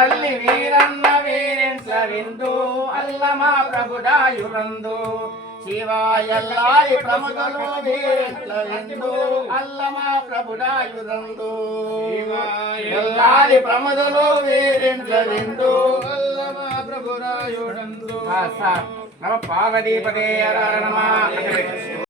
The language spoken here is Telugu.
అల్లి వీరన్న వీరెంట్ల విందు అల్లమా ప్రభుడాయురందు శివాయల్లారి ప్రముఖులు వీరెంట్ల విందు అల్లమా ప్రభుడాయురందు ఎల్లారి ప్రముఖులు వీరెంట్ల విందు అల్లమా ప్రభుడాయురందు నమ పార్వతీపదే హర నమ